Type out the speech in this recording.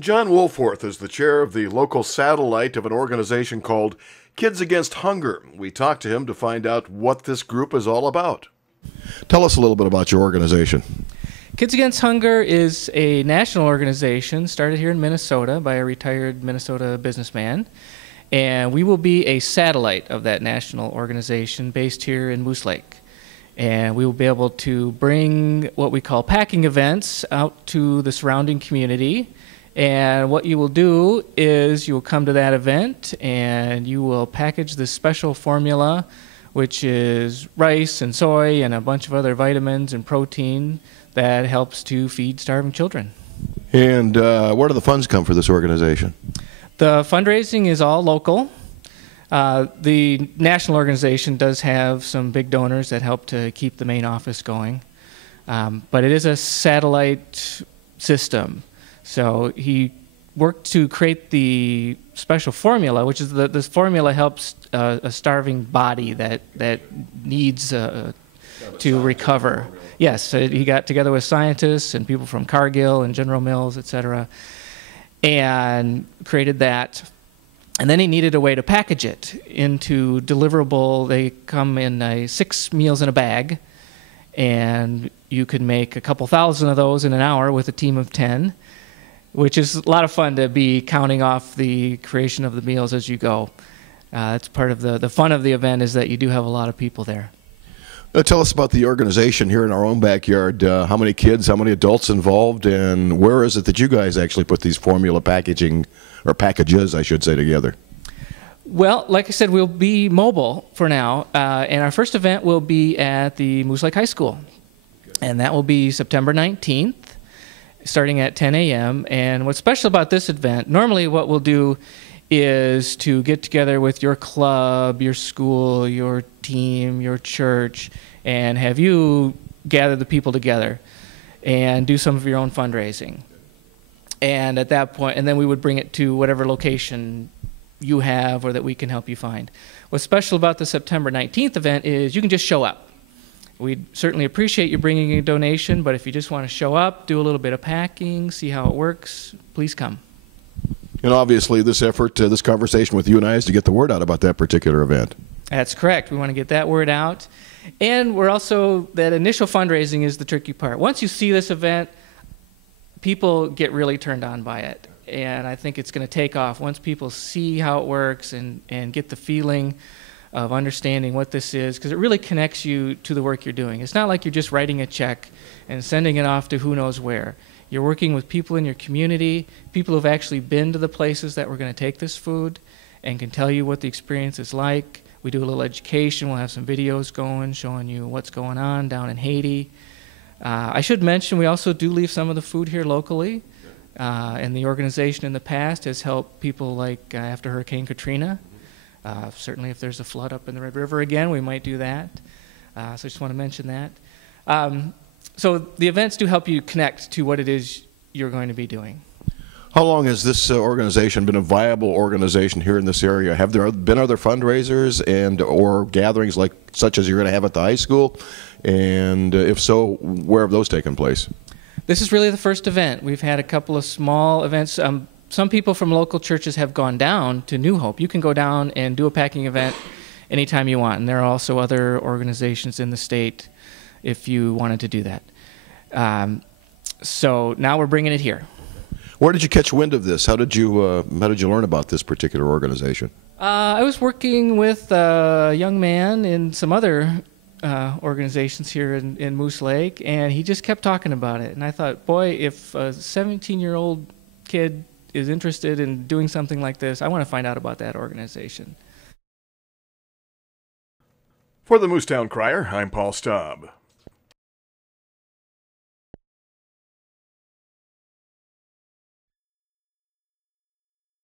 John Woolforth is the chair of the local satellite of an organization called Kids Against Hunger. We talked to him to find out what this group is all about. Tell us a little bit about your organization. Kids Against Hunger is a national organization started here in Minnesota by a retired Minnesota businessman. And we will be a satellite of that national organization based here in Moose Lake. And we will be able to bring what we call packing events out to the surrounding community. And what you will do is you will come to that event and you will package this special formula, which is rice and soy and a bunch of other vitamins and protein that helps to feed starving children. And where do the funds come for this organization? The fundraising is all local. The national organization does have some big donors that help to keep the main office going. But it is a satellite system. So he worked to create the special formula, which is this formula helps a starving body that needs to recover. Yes, so he got together with scientists and people from Cargill and General Mills, etc., and created that. And then he needed a way to package it into deliverable. They come in 6 meals in a bag, and you could make a couple thousand of those in an hour with a team of 10, which is a lot of fun to be counting off the creation of the meals as you go. That's part of the fun of the event, is that you do have a lot of people there. Tell us about the organization here in our own backyard. How many kids, how many adults involved, and where is it that you guys actually put these formula packaging, or packages, I should say, together? Well, like I said, we'll be mobile for now, and our first event will be at the Moose Lake High School, and that will be September 19th, starting at 10 a.m. And what's special about this event, normally what we'll do is to get together with your club, your school, your team, your church, and have you gather the people together and do some of your own fundraising. And at that point, and then we would bring it to whatever location you have or that we can help you find. What's special about the September 19th event is you can just show up. We'd certainly appreciate you bringing a donation, but if you just want to show up, do a little bit of packing, see how it works, please come. And obviously this effort, this conversation with you and I, is to get the word out about that particular event. That's correct. We want to get that word out. And we're also, that initial fundraising is the tricky part. Once you see this event, people get really turned on by it. And I think it's going to take off once people see how it works and get the feeling of understanding what this is, because it really connects you to the work you're doing. It's not like you're just writing a check and sending it off to who knows where. You're working with people in your community, people who've actually been to the places that we're going to take this food and can tell you what the experience is like. We do a little education. We'll have some videos going showing you what's going on down in Haiti. I should mention we also do leave some of the food here locally. And the organization in the past has helped people like after Hurricane Katrina. Certainly if there's a flood up in the Red River again, we might do that. So I just want to mention that. So the events do help you connect to what it is you're going to be doing. How long has this organization been a viable organization here in this area? Have there been other fundraisers and or gatherings like such as you're going to have at the high school? And if so, where have those taken place? This is really the first event. We've had a couple of small events. Some people from local churches have gone down to New Hope. You can go down and do a packing event anytime you want. And there are also other organizations in the state if you wanted to do that. So now we're bringing it here. Where did you catch wind of this? How did you learn about this particular organization? I was working with a young man in some other organizations here in Moose Lake, and he just kept talking about it. And I thought, boy, if a 17-year-old kid is interested in doing something like this, I want to find out about that organization. For the Moosetown Crier, I'm Paul Staub.